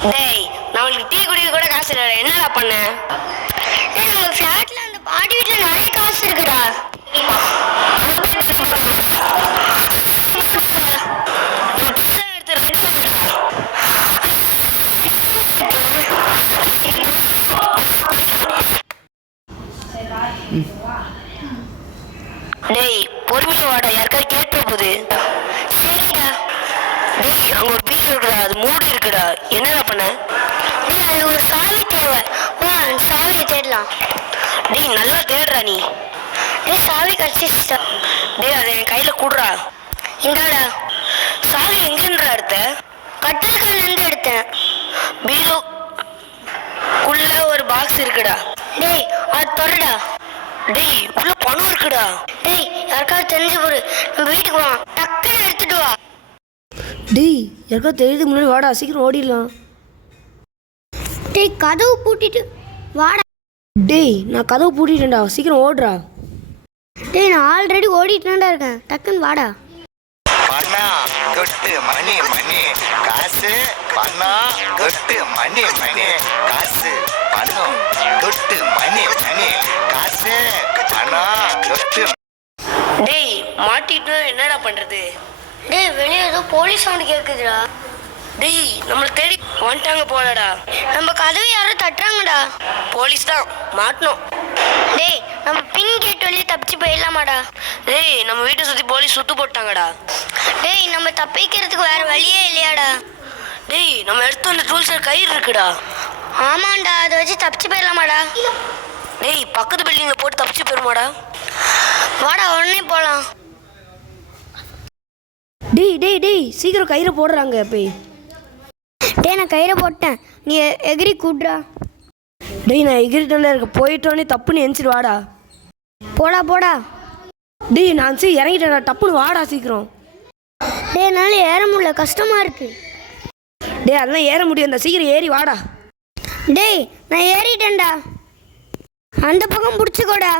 டேய் நம்மளுக்கு டீ குடிக்க கூட காசு இல்ல, என்னடா பண்ண? டேய் நம்ம ஃபிளாட்ல அந்த பாட்டி வீட்ல நிறைய காசு இருக்குடா. டேய் பொறுமையா வாடா, யாருக்காவது கேட்டு போகுது. சரிடா. டேய் அங்க ஒரு பீஸ் இருக்குடா, அது மூடி இருக்குடா, என்னடா பண்ண? டேய் அது ஒரு சாவி தேவை. வா அந்த சாவியை தேடலாம். டேய் நல்லா தேடுறா நீ. டேய் சாவி கிடைச்சிருச்சா? டேய் அதை என் கையில கூடுறா. இந்தாடா. சாவி எங்கன்றா எடுத்த? கட்டில்கள்லேருந்து எடுத்தேன். பீரோக்குள்ள ஒரு பாக்ஸ் இருக்குடா. டேய் அது தொடடா. டேய் உள்ள பணம் இருக்குடா. டேய் யாருக்காவது தெரிஞ்சு போடு, நம்ம வீட்டுக்கு வா, டக்குன்னு எடுத்துட்டு வா. டேய் யாருக்காவது தெரியுதுக்கு முன்னாடி வாடா, சீக்கிரம் ஓடிடலாம். டேய் கதவு பூட்டிட்டு வாடா. டேய் நான் கதவு பூட்டிட்டேன்டா, சீக்கிரம் ஓடுறா. டேய் நான் ஆல்ரெடி ஓடிட்டுதான்டா இருக்கேன், டக்குன்னு வாடா. பணம் தொட்டு மணி மணி காசு, பணம் தொட்டு மணி மணி காசு, பணம் தொட்டு மணி மணி காசு, பணம் தொட்டு. டேய் மாட்டிட்டு என்னடா பண்றது? டேய் வெளியே ஏதோ போலீஸ் சவுண்டு கேட்குதுடா. டேய் நம்மளை தேடி வந்துட்டாங்க போலடா. நம்ம கதவு யாரும் தட்டுறாங்கடா. போலீஸ் தான், மாட்டணும். டேய் நம்ம பின் கேட் வழியே தப்பிச்சு போயிடலாமாடா? டேய் நம்ம வீட்டை சுத்தி போலீஸ் சுத்து போட்டாங்கடா. டேய் நம்ம தப்பிக்கிறதுக்கு வேற வழியே இல்லையாடா? டேய் நம்ம எடுத்து வந்த டூல்ஸ் கயிறு இருக்குடா. ஆமாண்டா, அதை வச்சு தப்பிச்சு போயிடலாமாடா? டேய் பக்கத்து பில்டிங்ல போட்டு தப்பிச்சு போயிருமாடா. வாடா உடனே போகலாம். டேய் டேய் டேய் சீக்கிரம் கயிறை போடுறாங்க போய். டேய் நான் கயிறை போட்டேன், நீ எகிரி கூட்றா. டேய் நான் எகிரிட்டோம்ல இருக்க, போயிட்டோன்னே தப்புன்னு எந்திரிச்சிட்டு வாடா. போடா போடா. டேய் நான் சரி இறங்கிட்டேன்டா, டப்புன்னு வாடா சீக்கிரம். டேய் என்னால் ஏற முடியல, கஷ்டமா இருக்கு. டேய் அதெல்லாம் ஏற முடியும், சீக்கிரம் ஏறி வாடா. டேய் நான் ஏறிட்டேன்டா, அந்த பக்கம் பிடிச்சிக்கோடா.